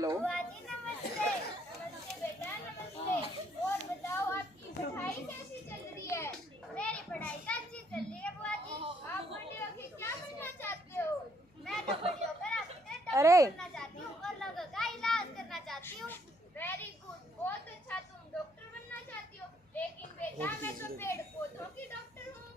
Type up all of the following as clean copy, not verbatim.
Hello. नमस्ते। नमस्ते बेटा, नमस्ते। और बताओ आपकी पढ़ाई कैसी चल रही है? मेरी पढ़ाई तो अच्छी चल रही है बुआ जी। आप बड़ी होकर क्या बनना चाहते हो? मैं तो बड़ी होकर आपकी तरह डॉक्टर बनना चाहती हूँ और लोगों का इलाज करना चाहती हूँ। वेरी गुड, बहुत अच्छा, तुम डॉक्टर बनना चाहती हो। लेकिन बेटा मैं तो पेड़ पौधों की डॉक्टर हूँ।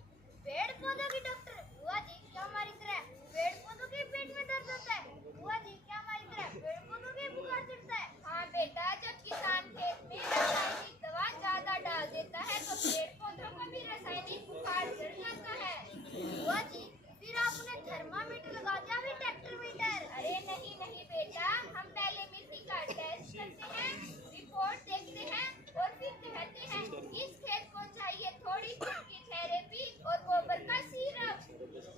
पेड़ पौधों की डॉक्टर? बुआ जी क्या हमारी तरह पेड़ पौधों के पेट में दर्द होता है? बुआ जी क्या हमारी तरह पेड़ पौधों के बुखार चढ़ता है? हाँ बेटा, जब किसान खेत में रासायनिक दवा ज्यादा डाल देता है तो पेड़ पौधों को भी रासायनिक बुखार चढ़ जाता है। बुआ जी फिर आप उन्हें थर्मामीटर लगा दिया, फिर ट्रैक्टर मीटर? अरे नहीं नहीं बेटा, हम पहले मिट्टी का टेस्ट करते हैं, रिपोर्ट देखते हैं और फिर कहते हैं इस खेत को चाहिए थोड़ी चुटकी थेरेपी और गोबर का सिरप।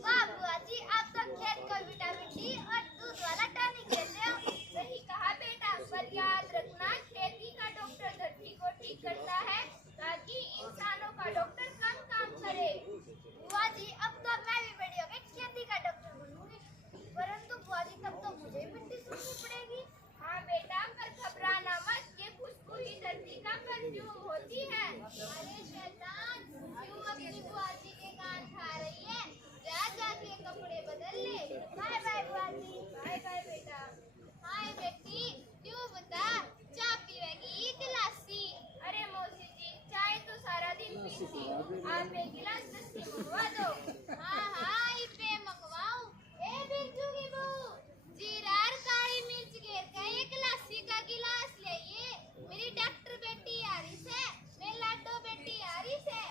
वाह बुआ जी, आप तो खेत को विटामिन डी और दूध वाला टॉनिक देते हो। सही कहा बेटा, पर याद रखना खेती का डॉक्टर धरती को ठीक करता है ताकि इंसानों का डॉक्टर कम काम करे। बुआ जी अब तो मैं भी बड़ी हो गई, खेती का डॉक्टर बनूंगी। परंतु बुआ जी तब तो मुझे मिट्टी सूखनी पड़ेगी। हाँ बेटा, पर घबराना मत, ये खुशबू ही धरती का परफ्यूम होती है। अरे शैतान, क्यों अपनी बुआ जी के कान खा रही है? जा जाके कपड़े बदल ले। बाय बाय बुआ जी। बाय बाय बेटा। हाय बेटी, क्यों बता, चाय पीवेगी गिलासी? अरे मौसी जी, चाय तो सारा दिन पीती, आप एक गिलास लस्सी मंगवा दो। हाँ हाँ इपे मंगवाऊं। ए बिरजू की बहू, जीरार काली मिर्च घेर का एक लस्सी का गिलास लाइए। मेरी डॉक्टर बेटी आ रही है, मेरी लाडो बेटी आ रही है।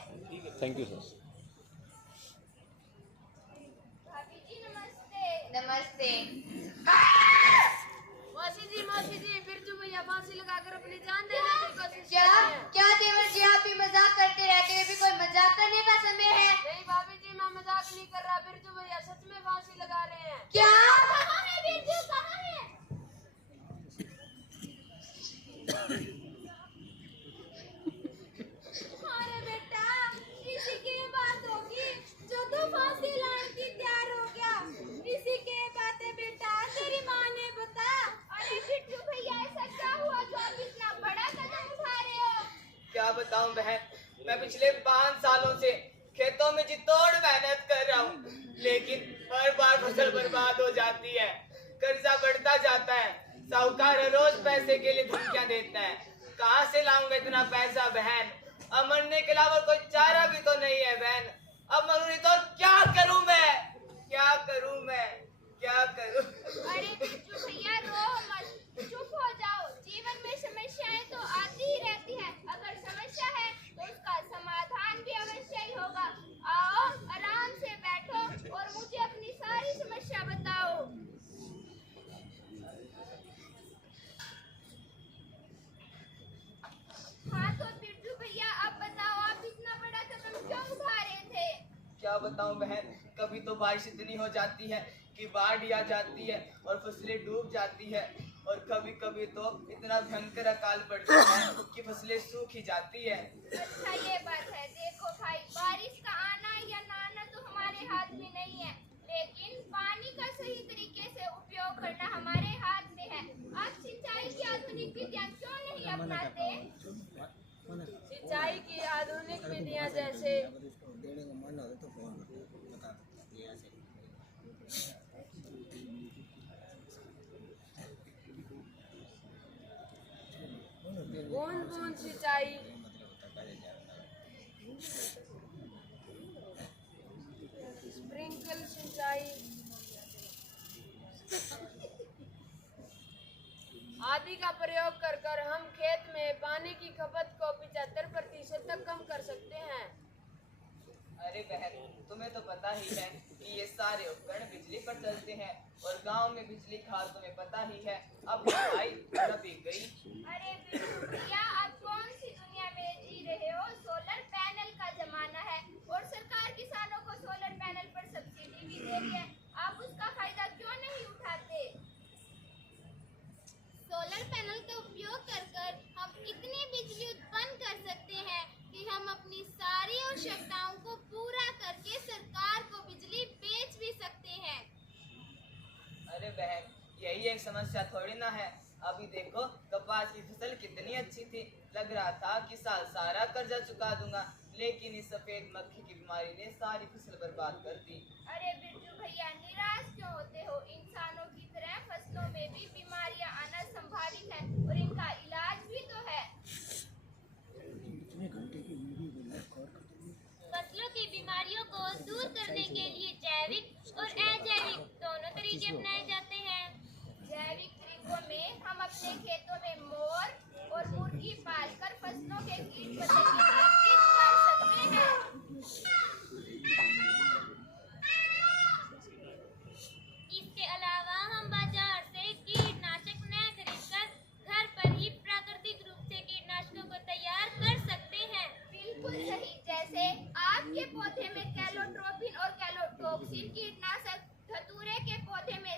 Thank you sir. भाभी जी नमस्ते। नमस्ते। मौसी जी बिरजू भैया फांसी लगाकर अपनी जान देने की कोशिश क्या कर रहे हैं। क्या देवर जी, आप भी मजाक करते रहते हैं, भी कोई मजाक करने का समय है? नहीं भाभी जी, मैं मजाक नहीं कर रहा, बिरजू भैया सच में फांसी लगा रहे हैं। क्या? कहाँ है बिरजू, कहाँ है? अरे बेटा, इसी की बात होगी जो तू फांसी लाने की तैयार हो गया। इसी के बात है बेटा, तेरी माँ ने बता। अरे बिरजू भैया ऐसा क्या हुआ जो आप इतना बड़ा कदम उठा रहे हो? क्या बताऊं बहन, मैं पिछले 5 सालों से खेतों में जी तोड़ मेहनत कर रहा हूँ, लेकिन हर बार फसल बर्बाद हो जाती है, कर्जा बढ़ता जाता है, साहूकार हर रोज पैसे के लिए धमकियां देता है। कहाँ से लाऊंगा इतना पैसा बहन? अब मरने के अलावा कोई चारा भी तो नहीं है बहन। अब मरूं नहीं तो क्या करूं मैं? क्या करूं मैं? क्या करूं? अरे बिरजू भैया रो मत, चुप हो जाओ। जीवन में समस्याएं तो आती ही रहती है, अगर समस्या है तो उसका समाधान भी अवश्य ही होगा। आओ आराम से बैठो और मुझे अपनी सारी समस्या बताओ। हाँ तो बिरजू भैया अब बताओ, आप इतना बड़ा कदम क्यों उठा रहे थे? क्या बताऊं बहन, कभी तो बारिश इतनी हो जाती है कि बाढ़ आ जाती है और फसलें डूब जाती है, और कभी कभी तो इतना भयंकर अकाल पड़ता है कि फसलें सूख ही जाती है। अच्छा ये बात है। देखो भाई, बारिश का आना या ना आना तो हमारे हाथ में नहीं है, लेकिन पानी का सही तरीके से उपयोग करना हमारे हाथ में है। आप सिंचाई की आधुनिक विधियां क्यों नहीं अपनाते? सिंचाई की आधुनिक विधियां जैसे बूंद बूंद सिंचाई, स्प्रिंकल सिंचाई आदि का प्रयोग कर हम खेत में पानी की खपत को 75% तक कम कर सकते हैं। अरे बहन, तुम्हें तो पता ही है कि ये सारे उपकरण बिजली पर चलते हैं, और गांव में बिजली खास तुम्हें पता ही है। अब आई कभी गई। अरे बिरजू भैया, आप कौन सी दुनिया में जी रहे हो? सोलर पैनल का जमाना है और सरकार किसानों को सोलर पैनल पर सब्सिडी भी दे रही है। आप उसका फायदा क्यों नहीं उठाते? सोलर पैनल का उपयोग कर हम इतनी बिजली उत्पन्न कर सकते हैं कि हम अपनी सारी आवश्यकताओं को पूरा करके सरकार को बिजली बेच भी सकते हैं। अरे बहन, यही एक समस्या थोड़ी ना है। अभी देखो कपास की फसल कितनी अच्छी थी, लग रहा था कि साल सारा कर्जा चुका दूंगा, लेकिन इस सफेद मक्खी की बीमारी ने सारी फसल बर्बाद कर दी। अरे बिरजू भैया, निराश क्यों होते हो? इंसानों की तरह फसलों में भी बीमारियां आना संभावित है और इनका इलाज भी तो है। फसलों की बीमारियों को दूर करने के लिए जैविक और अजैविक दोनों तरीके अपनाए जाते हैं। जैविक तरीकों में हम अपने खेतों में मोर और मुर्गी पालकर फसलों के कीट पतंगे नियंत्रित कर सकते हैं। इसके अलावा हम बाजार से कीटनाशक न खरीदकर घर पर ही प्राकृतिक रूप से कीटनाशकों को तैयार कर सकते हैं। बिल्कुल सही। जैसे आपके पौधे में कैलोट्रोपिन और कैलोटोक्सिन कीटनाशक, धतूरे के पौधे में